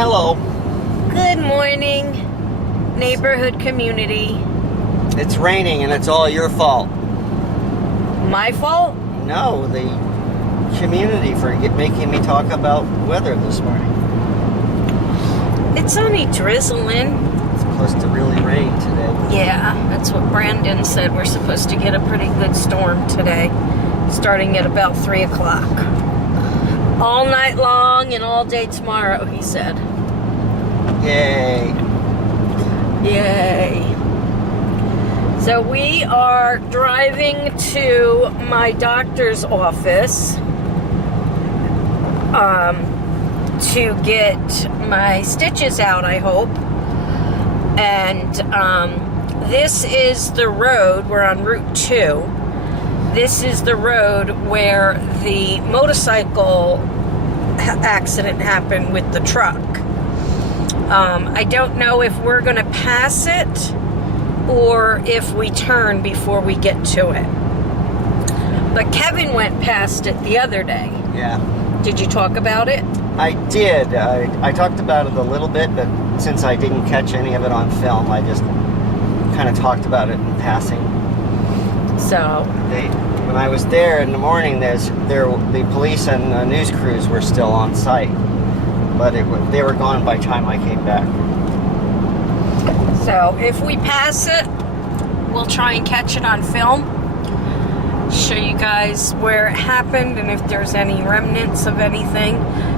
Hello. Good morning, neighborhood community. It's raining and it's all your fault. My fault? No, the community for making me talk about weather this morning. It's only drizzling. It's supposed to really rain today. Yeah, that's what Brandon said. We're supposed to get a pretty good storm today, starting at about 3 o'clock. All night long and all day tomorrow, he said. Yay. Yay. So we are driving to my doctor's office to get my stitches out, I hope. And this is the road. We're on Route 2. This is the road where the motorcycle accident happened with the truck. I don't know if we're going to pass it or if we turn before we get to it. But Kevin went past it the other day. Yeah. Did you talk about it? I did. I talked about it a little bit, but since I didn't catch any of it on film, I just kind of talked about it in passing. So When I was there in the morning, the police and news crews were still on site, but they were gone by the time I came back. So if we pass it, we'll try and catch it on film, show you guys where it happened and if there's any remnants of anything.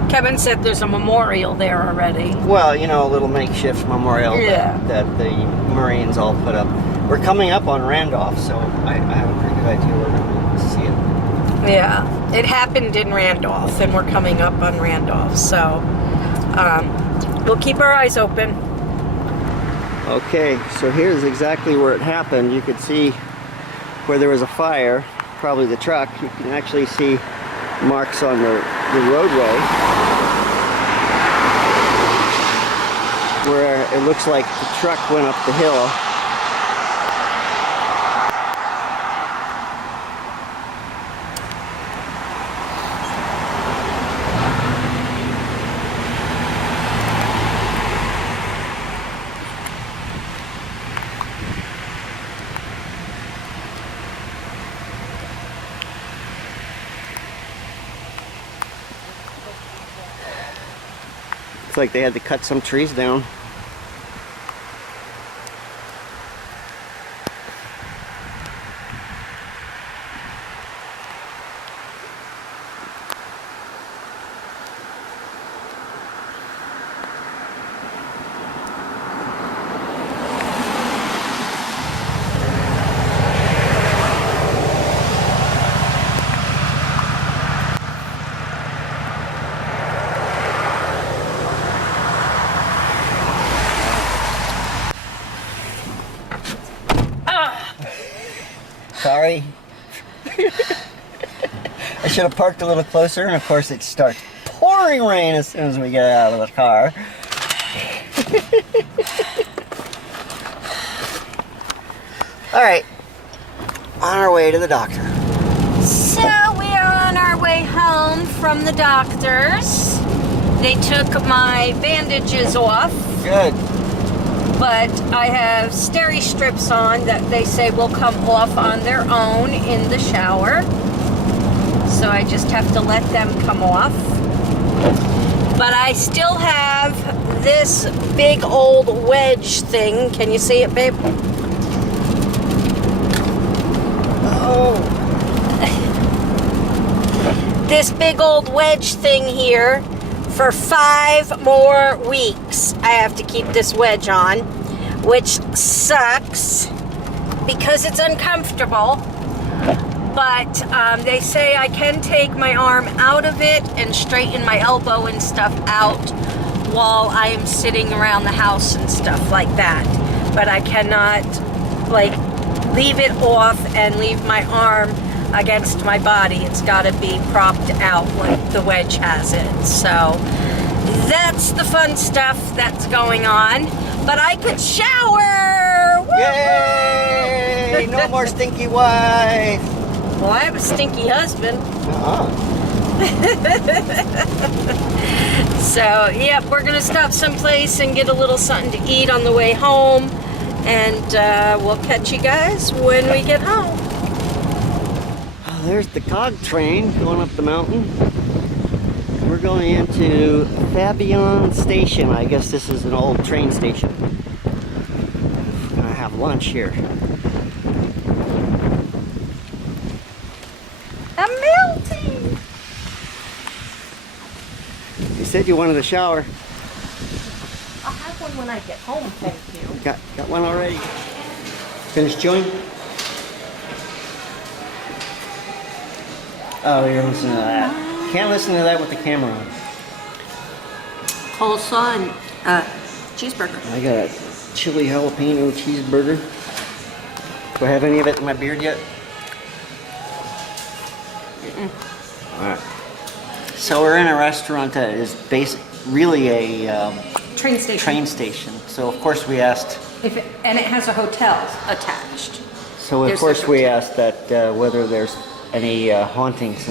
Kevin said there's a memorial there already. Well, you know, a little makeshift memorial that the Marines all put up. We're coming up on Randolph, so I have a pretty good idea where we're going to see it. Yeah, it happened in Randolph, and we're coming up on Randolph, so we'll keep our eyes open. Okay, so here's exactly where it happened. You could see where there was a fire, probably the truck. You can actually see marks on the roadway where it looks like the truck went up the hill. Looks like they had to cut some trees down. Sorry. I should have parked a little closer, and of course it starts pouring rain as soon as we get out of the car. All right, on our way to the doctor. So we are on our way home from the doctor's. They took my bandages off. Good. But I have steri strips on that they say will come off on their own in the shower. So I just have to let them come off. But I still have this big old wedge thing. Can you see it, babe? Oh. This big old wedge thing here. For 5 more weeks, I have to keep this wedge on, which sucks because it's uncomfortable. But they say I can take my arm out of it and straighten my elbow and stuff out while I am sitting around the house and stuff like that. But I cannot, like, leave it off and leave my arm against my body. It's got to be propped out like the wedge has it. So that's the fun stuff that's going on. But I could shower! Woo! Yay! No more stinky wife! Well, I have a stinky husband. So, yep, we're gonna stop someplace and get a little something to eat on the way home, and we'll catch you guys when we get home. Oh, there's the cog train going up the mountain. We're going into Fabian Station. I guess this is an old train station. We're gonna have lunch here. I'm melting! You said you wanted a shower. I'll have one when I get home, thank you. Got one already. Finished chewing? Oh, you're listening to that. Can't listen to that with the camera on. Coleslaw and cheeseburger. I got a chili jalapeno cheeseburger. Do I have any of it in my beard yet? Alright. So we're in a restaurant that is really a Train station. So of course we asked. And it has a hotel attached. So of course we asked that whether there's any hauntings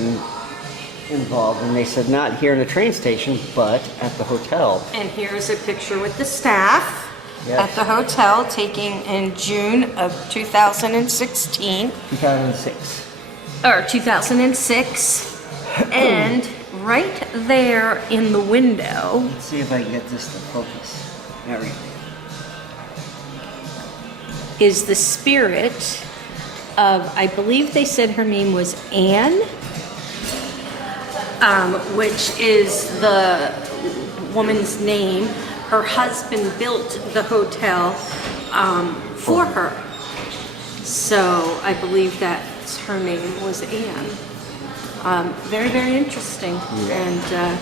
involved, and they said not here in the train station, but at the hotel. And here's a picture with the staff Yes. at the hotel, taken in June of 2016. 2006. Or 2006. And right there in the window Let's see if I can get this to focus. There we go. is the spirit of, I believe they said her name was Anne, which is the woman's name. Her husband built the hotel for her. So I believe that her name was Anne. Very, very interesting. And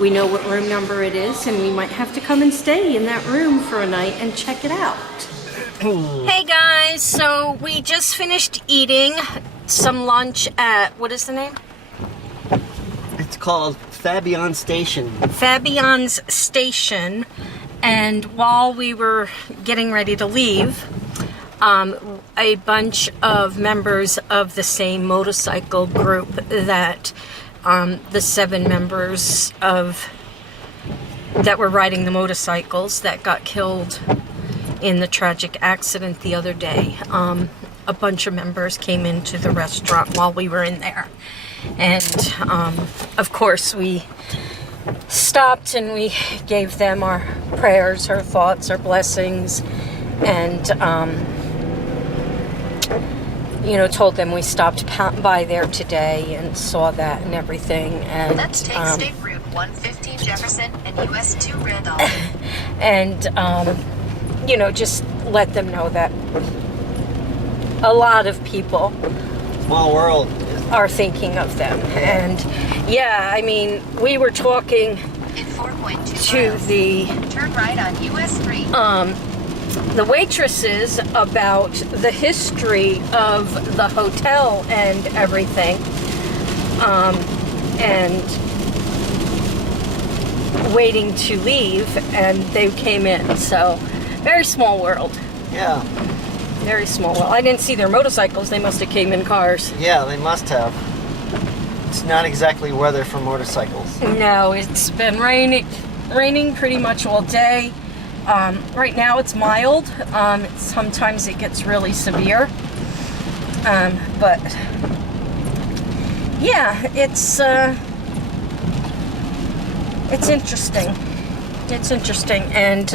we know what room number it is, and we might have to come and stay in that room for a night and check it out. Hey guys, so we just finished eating some lunch at, what is the name? It's called Fabian Station. Fabian's Station. And while we were getting ready to leave, a bunch of members of the same motorcycle group that the 7 members of that were riding the motorcycles that got killed in the tragic accident the other day. A bunch of members came into the restaurant while we were in there. And of course we stopped and we gave them our prayers, our thoughts, our blessings, and told them we stopped by there today and saw that and everything. And let's take State Route 115 Jefferson and US 2 Randolph. And just let them know that a lot of people, Small world, are thinking of them. And yeah, I mean, we were talking in 4.2 to miles. the Turn right on US 3. the waitresses about the history of the hotel and everything, and waiting to leave, and they came in. So very small world. yeah. Very small world. I didn't see their motorcycles. They must have came in cars. Yeah, they must have. It's not exactly weather for motorcycles. No, it's been raining pretty much all day. Right now it's mild. Sometimes it gets really severe. But yeah, it's interesting. It's interesting. And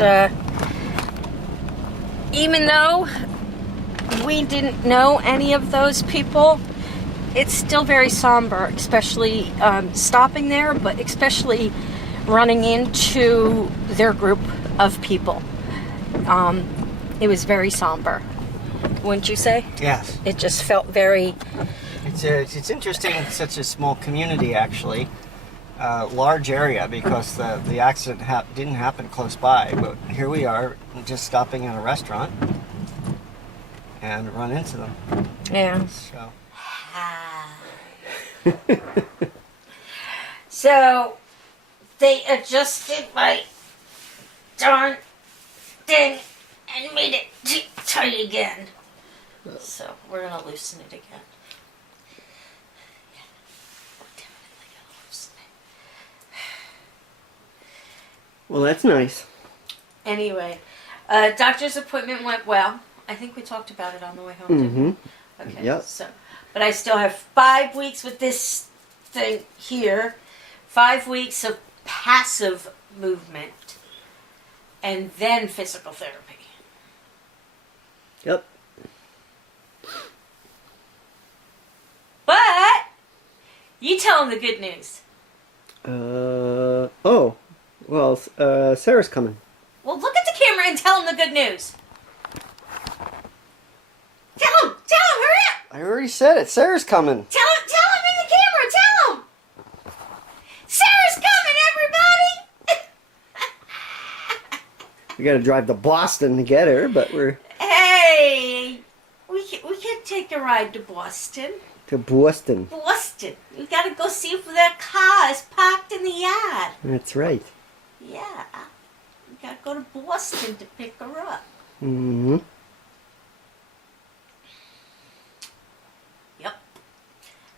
even though we didn't know any of those people, it's still very somber, especially stopping there, but especially running into their group of people. It was very somber, wouldn't you say? Yes. It just felt very... It's interesting in such a small community, actually. large area because the accident didn't happen close by. But here we are, just stopping at a restaurant and run into them. Yeah. So. So they adjusted my darn thing and made it tight again. So we're gonna loosen it again. Well, that's nice. Anyway, doctor's appointment went well. I think we talked about it on the way home. Didn't we? Okay. Yep. So, but I still have 5 weeks with this thing here. 5 weeks of passive movement, and then physical therapy. Yep. But you tell them the good news. Oh. Well, Sarah's coming. Well, look at the camera and tell them the good news. Tell them, hurry up. I already said it. Sarah's coming. Tell them in the camera, tell them. Sarah's coming, everybody. We got to drive to Boston to get her, but we're Hey, we can take a ride to Boston. to Boston. Boston. We gotta go see if that car is parked in the yard. That's right. Yeah. We gotta go to Boston to pick her up. Mm-hmm. Yep.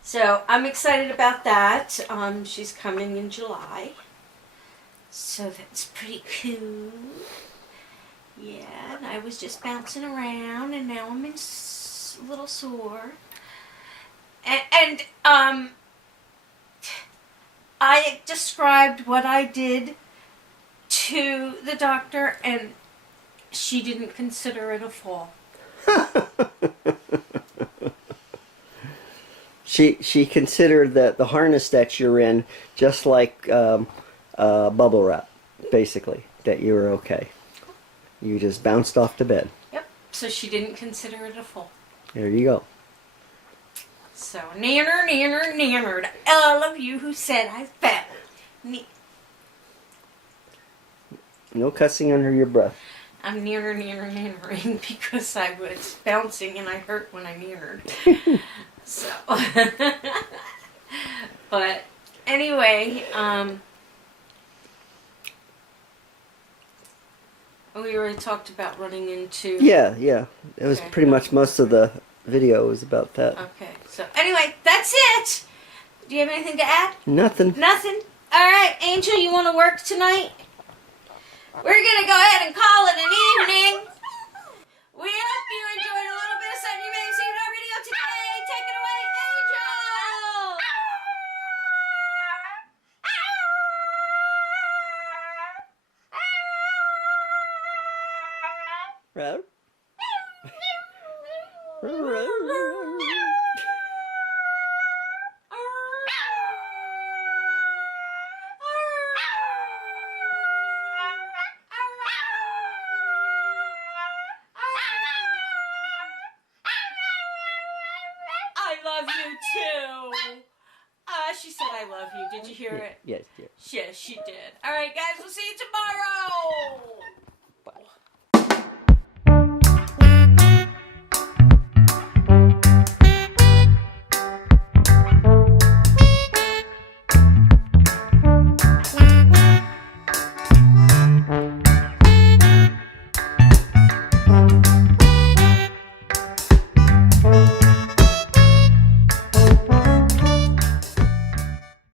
So I'm excited about that. She's coming in July. So that's pretty cool. Yeah, and I was just bouncing around, and now I'm a little sore. And I described what I did to the doctor, and she didn't consider it a fall. She considered that the harness that you're in just like bubble wrap, basically, that you were okay. You just bounced off to bed. Yep. So she didn't consider it a fall. There you go. So, nanner, all of you who said I fell. No cussing under your breath. I'm nannering because I was bouncing and I hurt when I nannered. So, but anyway, we already talked about running into... Yeah. It was Okay. pretty much most of the video was about that. Okay, so anyway, that's it. Do you have anything to add? Nothing. Nothing? Alright, Angel, you want to work tonight? We're going to go ahead and call it an evening. We hope you enjoyed a little bit of something you may have seen in our video today. Take it away, Angel! Right? I love you too. She said I love you. Did you hear it? Yes. Yes, she did. All right, guys, we'll see you tomorrow.